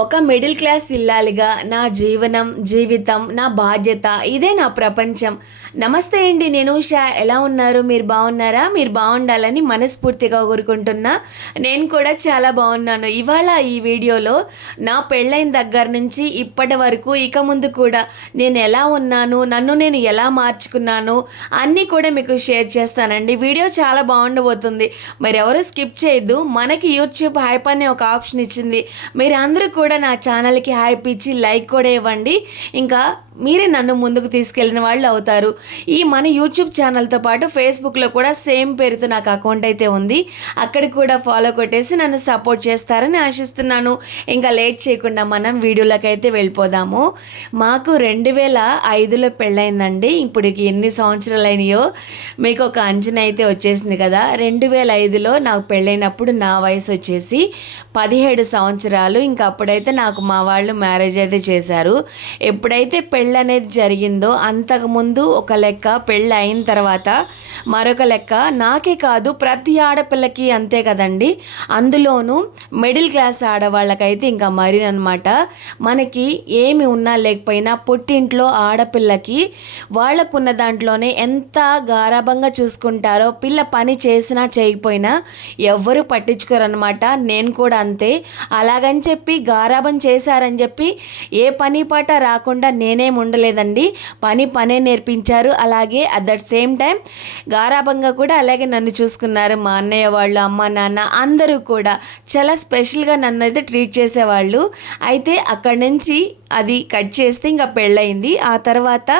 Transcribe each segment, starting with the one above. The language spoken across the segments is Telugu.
ఒక మిడిల్ క్లాస్ ఇల్లాలిగా నా జీవితం నా బాధ్యత ఇదే నా ప్రపంచం. నమస్తే అండి, నేను ఉషా. ఎలా ఉన్నారు? మీరు బాగున్నారా? మీరు బాగుండాలని మనస్ఫూర్తిగా కోరుకుంటున్నా. నేను కూడా చాలా బాగున్నాను. ఇవాళ ఈ వీడియోలో నా పెళ్ళైన దగ్గర నుంచి ఇప్పటి వరకు ఇక ముందు కూడా నేను ఎలా ఉన్నాను, నన్ను నేను ఎలా మార్చుకున్నాను అన్నీ కూడా మీకు షేర్ చేస్తానండి. వీడియో చాలా బాగుండబోతుంది. మీరు ఎవరు స్కిప్ చేయొద్దు. మనకి యూట్యూబ్ హైప్ అనే ఒక ఆప్షన్ ఇచ్చింది. మీరు అందరూ కూడా నా ఛానల్కి హైప్ ఇచ్చి లైక్ కూడా ఇవ్వండి. ఇంకా మీరే నన్ను ముందుకు తీసుకెళ్ళిన వాళ్ళు అవుతారు. ఈ మన యూట్యూబ్ ఛానల్తో పాటు ఫేస్బుక్లో కూడా సేమ్ పేరుతో నాకు అకౌంట్ అయితే ఉంది. అక్కడికి కూడా ఫాలో కొట్టేసి నన్ను సపోర్ట్ చేస్తారని ఆశిస్తున్నాను. ఇంకా లేట్ చేయకుండా మనం వీడియోలోకి అయితే వెళ్ళిపోదాము. మాకు 2005లో పెళ్ళయిందండి. ఇప్పటికి ఎన్ని సంవత్సరాలు అయినాయో మీకు ఒక అంచనా అయితే వచ్చేసింది కదా. 2005లో నాకు పెళ్ళైనప్పుడు నా వయసు వచ్చేసి 17 సంవత్సరాలు. ఇంకా అప్పుడైతే నాకు మా వాళ్ళు మ్యారేజ్ అయితే చేశారు. ఎప్పుడైతే పెళ్ళి అనేది జరిగిందో అంతకుముందు ఒక లెక్క, పెళ్ళి అయిన తర్వాత మరొక లెక్క. నాకే కాదు, ప్రతి ఆడపిల్లకి అంతే కదండి. అందులోనూ మిడిల్ క్లాస్ ఆడవాళ్ళకైతే ఇంకా మరీ అనమాట. మనకి ఏమి ఉన్నా లేకపోయినా పుట్టింట్లో ఆడపిల్లకి వాళ్ళకున్న దాంట్లోనే ఎంత గారాబంగా చూసుకుంటారో, పిల్ల పని చేసినా చేయకపోయినా ఎవ్వరూ పట్టించుకోరనమాట. నేను కూడా అంతే. అలాగని చెప్పి గారాబం చేశారని చెప్పి ఏ పని పాట రాకుండా నేనేం ఉండలేదండి. పనే నేర్పించారు. అలాగే అట్ దట్ సేమ్ టైం గారాబంగా కూడా అలాగే నన్ను చూసుకున్నారు. మా అన్నయ్య వాళ్ళు, అమ్మ నాన్న అందరూ కూడా చాలా స్పెషల్గా నన్ను అయితే ట్రీట్ చేసేవాళ్ళు. అయితే అక్కడి నుంచి అది కట్ చేస్తే ఇంకా పెళ్ళయింది. ఆ తర్వాత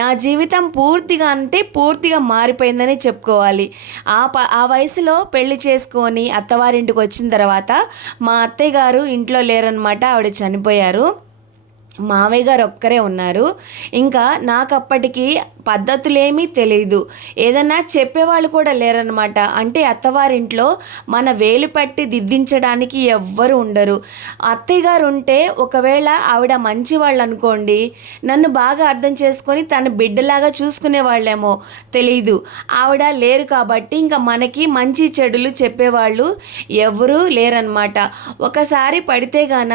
నా జీవితం పూర్తిగా మారిపోయిందని చెప్పుకోవాలి. ఆ వయసులో పెళ్లి చేసుకొని అత్తవారింటికి వచ్చిన తర్వాత మా అత్తయ్య గారు ఇంట్లో లేరనమాట. ఆవిడ చనిపోయారు. మావయ్య గారు ఒక్కరే ఉన్నారు. ఇంకా నాకు అప్పటికి పద్ధతులేమీ తెలియదు. ఏదన్నా చెప్పేవాళ్ళు కూడా లేరనమాట. అంటే అత్తవారింట్లో మన వేలు పట్టి దిద్దించడానికి ఎవ్వరు ఉండరు. అత్తయ్య గారు ఉంటే ఒకవేళ ఆవిడ మంచివాళ్ళు అనుకోండి, నన్ను బాగా అర్థం చేసుకొని తన బిడ్డలాగా చూసుకునే వాళ్ళేమో తెలియదు. ఆవిడ లేరు కాబట్టి ఇంకా మనకి మంచి చెడులు చెప్పేవాళ్ళు ఎవరూ లేరనమాట. ఒకసారి పడితే గాన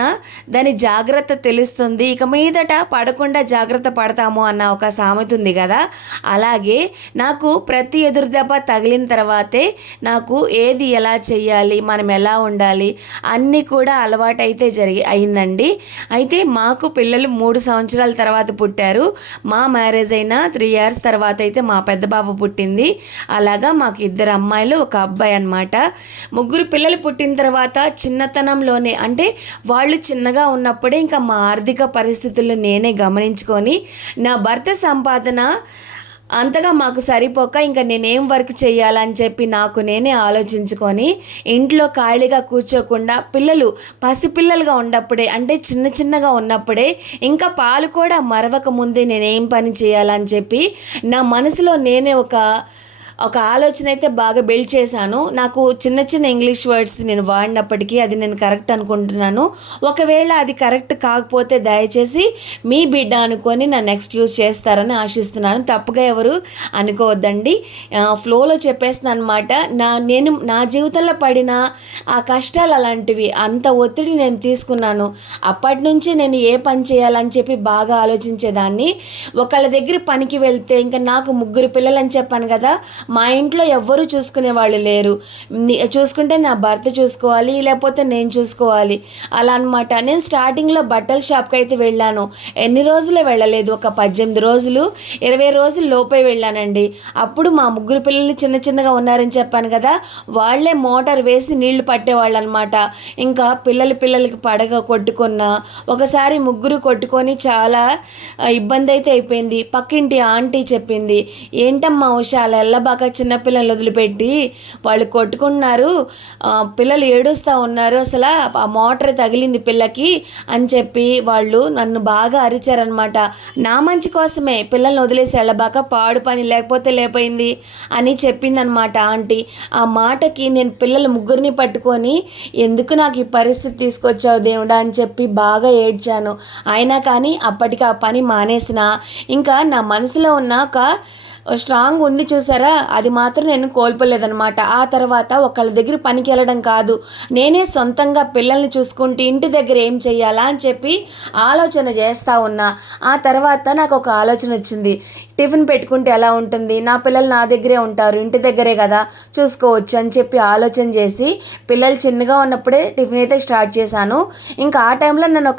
దాని జాగ్రత్త తెలుస్తుంది. ఇక మీదట పడకుండా జాగ్రత్త పడతాము అన్న ఒక సామెత ఉంది కదా. అలాగే నాకు ప్రతి ఎదురు దెబ్బ తగిలిన తర్వాతే నాకు ఏది ఎలా చెయ్యాలి, మనం ఎలా ఉండాలి అన్నీ కూడా అలవాటైతే అయిందండి. అయితే మాకు పిల్లలు 3 సంవత్సరాల తర్వాత పుట్టారు. మా మ్యారేజ్ అయిన 3 years తర్వాత అయితే మా పెద్ద బాబు పుట్టింది. అలాగా మాకు 2 అమ్మాయిలు, 1 అబ్బాయి అనమాట. 3 పిల్లలు పుట్టిన తర్వాత చిన్నతనంలోనే, అంటే వాళ్ళు చిన్నగా ఉన్నప్పుడే ఇంకా మా ఆర్థిక పరిస్థితులు నేనే గమనించుకొని నా భర్త సంపాదన అంతగా మాకు సరిపోక ఇంకా నేనేం వర్క్ చేయాలని చెప్పి నాకు నేనే ఆలోచించుకొని ఇంట్లో ఖాళీగా కూర్చోకుండా పిల్లలు పసిపిల్లలుగా ఉన్నప్పుడే, అంటే చిన్నగా ఉన్నప్పుడే, ఇంకా పాలు కూడా మరవక ముందే నేనేం పని చేయాలని చెప్పి నా మనసులో నేనే ఒక ఆలోచన అయితే బాగా బిల్డ్ చేశాను. నాకు చిన్న ఇంగ్లీష్ వర్డ్స్ నేను వాడినప్పటికీ అది నేను కరెక్ట్ అనుకుంటున్నాను. ఒకవేళ అది కరెక్ట్ కాకపోతే దయచేసి మీ బిడ్డ అనుకొని నన్ను ఎక్స్క్యూజ్ చేస్తారని ఆశిస్తున్నాను. తప్పుగా ఎవరు అనుకోవద్దండి. ఫ్లోలో చెప్పేస్తున్నాను అనమాట. నేను నా జీవితంలో పడిన ఆ కష్టాలు అలాంటివి, అంత ఒత్తిడి నేను తీసుకున్నాను. అప్పటి నుంచి నేను ఏ పని చేయాలని చెప్పి బాగా ఆలోచించేదాన్ని. ఒకళ్ళ దగ్గర పనికి వెళ్తే ఇంకా నాకు 3 పిల్లలు అని చెప్పాను కదా. మా ఇంట్లో ఎవ్వరూ చూసుకునే వాళ్ళు లేరు. చూసుకుంటే నా భర్త చూసుకోవాలి, లేకపోతే నేను చూసుకోవాలి, అలా అనమాట. నేను స్టార్టింగ్లో బట్టల షాప్కి అయితే వెళ్ళాను. ఎన్ని రోజులే వెళ్ళలేదు, ఒక 18 రోజులు 20 రోజులు లోపే వెళ్ళానండి. అప్పుడు మా 3 పిల్లలు చిన్నగా ఉన్నారని చెప్పాను కదా, వాళ్ళే మోటార్ వేసి నీళ్లు పట్టేవాళ్ళు అనమాట. ఇంకా పిల్లలకి పడగ కొట్టుకున్నా, ఒకసారి 3 కొట్టుకొని చాలా ఇబ్బంది అయితే అయిపోయింది. పక్కింటి ఆంటీ చెప్పింది, ఏంటమ్మా ఉషా అలా ఎల్లబాక చిన్నపిల్లలు వదిలిపెట్టి వాళ్ళు కొట్టుకున్నారు, పిల్లలు ఏడుస్తూ ఉన్నారు, అసలు ఆ మోటార్ తగిలింది పిల్లకి అని చెప్పి వాళ్ళు నన్ను బాగా అరిచారనమాట. నా మంచి కోసమే పిల్లల్ని వదిలేసి వెళ్ళబాక, పాడు పని లేకపోతే లేపోయింది అని చెప్పిందనమాట ఆంటీ. ఆ మాటకి నేను పిల్లలు 3 పట్టుకొని, ఎందుకు నాకు ఈ పరిస్థితి తీసుకొచ్చావు దేవుడా అని చెప్పి బాగా ఏడ్చాను. అయినా కానీ అప్పటికి ఆ పని మానేసిన. ఇంకా నా మనసులో ఉన్న ఒక స్ట్రాంగ్ ఉంది చూసారా, అది మాత్రం నేను కోల్పోలేదనమాట. ఆ తర్వాత ఒకళ్ళ దగ్గర పనికి వెళ్ళడం కాదు, నేనే సొంతంగా పిల్లల్ని చూసుకుంటూ ఇంటి దగ్గర ఏం చెయ్యాలా అని చెప్పి ఆలోచన చేస్తూ ఉన్నా. ఆ తర్వాత నాకు ఒక ఆలోచన వచ్చింది, టిఫిన్ పెట్టుకుంటే ఎలా ఉంటుంది, నా పిల్లలు నా దగ్గరే ఉంటారు, ఇంటి దగ్గరే కదా చూసుకోవచ్చు అని చెప్పి ఆలోచన చేసి పిల్లలు చిన్నగా ఉన్నప్పుడే టిఫిన్ అయితే స్టార్ట్ చేశాను. ఇంకా ఆ టైంలో నన్ను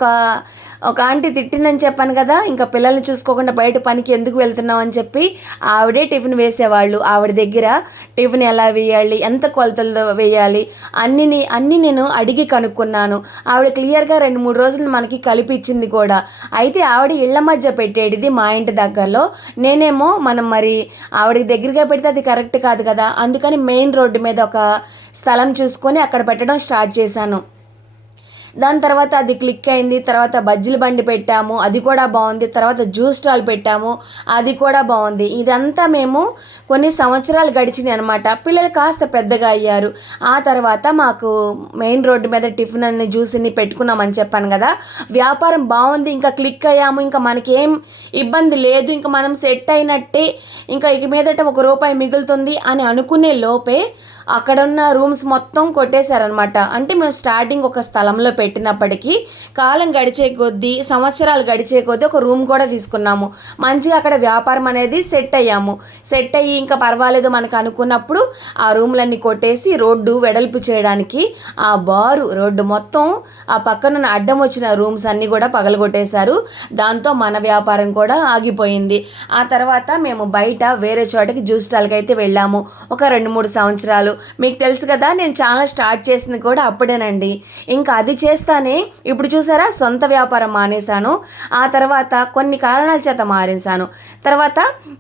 ఒక ఆంటీ తిట్టిందని చెప్పాను కదా, ఇంకా పిల్లల్ని చూసుకోకుండా బయట పనికి ఎందుకు వెళ్తున్నావు అని చెప్పి ఆవిడే టిఫిన్ వేసేవాళ్ళు. ఆవిడ దగ్గర టిఫిన్ ఎలా వేయాలి, ఎంత కొలతలు వేయాలి అన్నీ నేను అడిగి కనుక్కున్నాను. ఆవిడ క్లియర్గా 2-3 రోజులు మనకి కలిపి ఇచ్చింది కూడా. అయితే ఆవిడ ఇళ్ల మధ్య పెట్టేటిది మా ఇంటి దగ్గరలో, నేనేమో మనం మరి ఆవిడకి దగ్గరగా పెడితే అది కరెక్ట్ కాదు కదా, అందుకని మెయిన్ రోడ్డు మీద ఒక స్థలం చూసుకొని అక్కడ పెట్టడం స్టార్ట్ చేశాను. దాని తర్వాత అది క్లిక్ అయింది. తర్వాత బజ్జీల బండి పెట్టాము, అది కూడా బాగుంది. తర్వాత జ్యూస్ స్టాల్ పెట్టాము, అది కూడా బాగుంది. ఇదంతా మేము కొన్ని సంవత్సరాలు గడిచినాయి అనమాట. పిల్లలు కాస్త పెద్దగా అయ్యారు. ఆ తర్వాత మాకు మెయిన్ రోడ్డు మీద టిఫిన్ అన్ని జ్యూస్ అన్ని పెట్టుకున్నామని చెప్పాను కదా, వ్యాపారం బాగుంది. ఇంకా క్లిక్ అయ్యాము, ఇంకా మనకేం ఇబ్బంది లేదు, ఇంకా మనం సెట్ అయినట్టే, ఇంకా ఇక మీదట ₹1 మిగులుతుంది అని అనుకునే లోపే అక్కడున్న రూమ్స్ మొత్తం కొట్టేశారనమాట. అంటే మేము స్టార్టింగ్ ఒక స్థలంలో పెట్టినప్పటికీ కాలం గడిచే కొద్దీ, సంవత్సరాలు గడిచే కొద్దీ ఒక రూమ్ కూడా తీసుకున్నాము. మంచిగా అక్కడ వ్యాపారం అనేది సెట్ అయ్యి ఇంకా పర్వాలేదు మనకు అనుకున్నప్పుడు ఆ రూమ్లన్నీ కొట్టేసి రోడ్డు వెడల్పు చేయడానికి ఆ రోడ్డు మొత్తం ఆ పక్కన అడ్డం వచ్చిన రూమ్స్ అన్నీ కూడా పగలగొట్టేశారు. దాంతో మన వ్యాపారం కూడా ఆగిపోయింది. ఆ తర్వాత మేము బయట వేరే చోటకి జ్యూస్ స్టాల్కి అయితే వెళ్ళాము. ఒక 2-3 సంవత్సరాలు. మీకు తెలుసు కదా, నేను ఛానల్ స్టార్ట్ చేసింది కూడా అప్పుడేనండి. ఇంకా అది చేస్తానే ఇప్పుడు చూసారా సొంత వ్యాపారం మానేశాను. ఆ తర్వాత కొన్ని కారణాల చేత మానేశాను. తర్వాత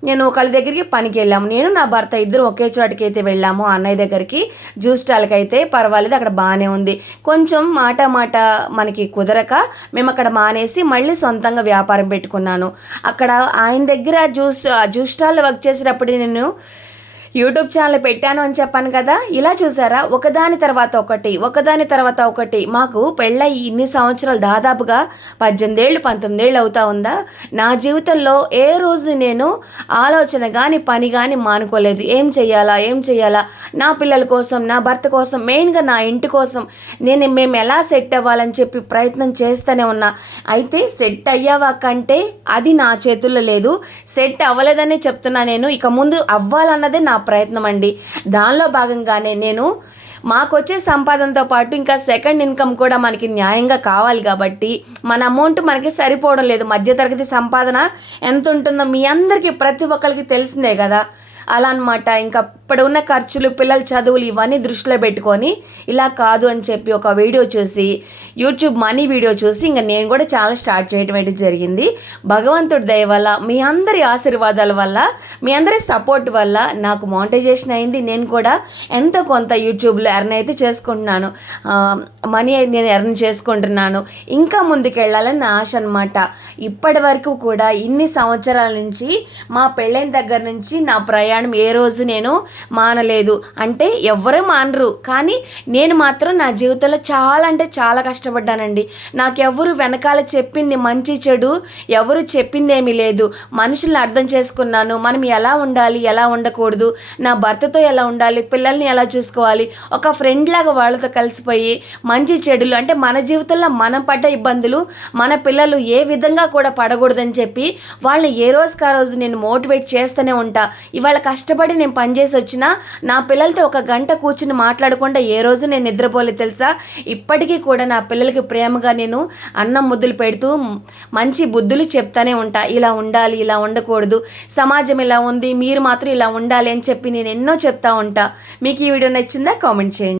నేను ఒకళ్ళ దగ్గరికి పనికి వెళ్ళాము. నేను నా భర్త ఇద్దరు ఒకే చోటకి అయితే వెళ్ళాము, అన్నయ్య దగ్గరికి జ్యూస్ స్టాల్కి. అయితే పర్వాలేదు, అక్కడ బాగానే ఉంది. కొంచెం మాట మనకి కుదరక మేము అక్కడ మానేసి మళ్ళీ సొంతంగా వ్యాపారం పెట్టుకున్నాను. అక్కడ ఆయన దగ్గర జ్యూస్ స్టాల్లో వర్క్ చేసేటప్పుడు నేను యూట్యూబ్ ఛానల్ పెట్టాను అని చెప్పాను కదా, ఇలా చూసారా ఒకదాని తర్వాత ఒకటి మాకు పెళ్ళయి ఇన్ని సంవత్సరాలు, దాదాపుగా 18 ఏళ్ళు 19 ఏళ్ళు అవుతా ఉందా. నా జీవితంలో ఏ రోజు నేను ఆలోచన కానీ పని కానీ మానుకోలేదు. ఏం చెయ్యాలా నా పిల్లల కోసం, నా భర్త కోసం, మెయిన్గా నా ఇంటి కోసం మేము ఎలా సెట్ అవ్వాలని చెప్పి ప్రయత్నం చేస్తూనే ఉన్నా. అయితే సెట్ అయ్యావా కంటే అది నా చేతుల్లో లేదు, సెట్ అవ్వలేదనే చెప్తున్నా. నేను ఇక ముందు అవ్వాలన్నదే నా ప్రయత్నం అండి. దానిలో భాగంగానే నేను మాకొచ్చే సంపాదనతో పాటు ఇంకా సెకండ్ ఇన్కమ్ కూడా మనకి న్యాయంగా కావాలి కాబట్టి మన అమౌంట్ మనకి సరిపోవడం లేదు. మధ్యతరగతి సంపాదన ఎంత ఉంటుందో మీ అందరికీ ప్రతి ఒక్కరికి తెలిసిందే కదా. అలా అనమాట. ఇంకా ఇప్పుడున్న ఖర్చులు, పిల్లల చదువులు ఇవన్నీ దృష్టిలో పెట్టుకొని ఇలా కాదు అని చెప్పి ఒక వీడియో చూసి, యూట్యూబ్ మనీ వీడియో చూసి ఇంకా నేను కూడా చాలా స్టార్ట్ చేయడం అయితే జరిగింది. భగవంతుడి దయ వల్ల, మీ అందరి ఆశీర్వాదాల వల్ల, మీ అందరి సపోర్ట్ వల్ల నాకు మోనిటైజేషన్ అయింది. నేను కూడా ఎంతో కొంత యూట్యూబ్లో ఎర్న్ అయితే చేసుకుంటున్నాను, మనీ నేను ఎర్న్ చేసుకుంటున్నాను. ఇంకా ముందుకు వెళ్ళాలని నా ఆశ అనమాట. ఇప్పటి వరకు కూడా ఇన్ని సంవత్సరాల నుంచి మా పెళ్ళైన దగ్గర నుంచి నా ప్రయాణం ఏ రోజు నేను మానలేదు. అంటే ఎవ్వరూ మానరు, కానీ నేను మాత్రం నా జీవితంలో చాలా అంటే చాలా కష్టపడ్డానండి. నాకెవ్వరు వెనకాల చెప్పింది మంచి చెడు ఎవరు చెప్పింది ఏమీ లేదు. మనుషుల్ని అర్థం చేసుకున్నాను, మనం ఎలా ఉండాలి, ఎలా ఉండకూడదు, నా భర్తతో ఎలా ఉండాలి, పిల్లల్ని ఎలా చూసుకోవాలి, ఒక ఫ్రెండ్ లాగా వాళ్ళతో కలిసిపోయి మంచి చెడులు అంటే మన జీవితంలో మనం పడ్డ ఇబ్బందులు మన పిల్లలు ఏ విధంగా కూడా పడకూడదని చెప్పి వాళ్ళని ఏ రోజుకి ఆ రోజు నేను మోటివేట్ చేస్తూనే ఉంటా. ఇవాళ కష్టపడి నేను పనిచేసి వచ్చినా నా పిల్లలతో ఒక గంట కూర్చుని మాట్లాడకుండా ఏ రోజు నేను నిద్రపోలేదు తెలుసా. ఇప్పటికీ కూడా నా పిల్లలకి ప్రేమగా నేను అన్నం ముద్దులు పెడుతూ మంచి బుద్ధులు చెప్తానే ఉంటా. ఇలా ఉండాలి, ఇలా ఉండకూడదు, సమాజం ఇలా ఉంది, మీరు మాత్రం ఇలా ఉండాలి అని చెప్పి నేను ఎన్నో చెప్తా ఉంటా. మీకు ఈ వీడియో నచ్చిందా? కామెంట్ చేయండి.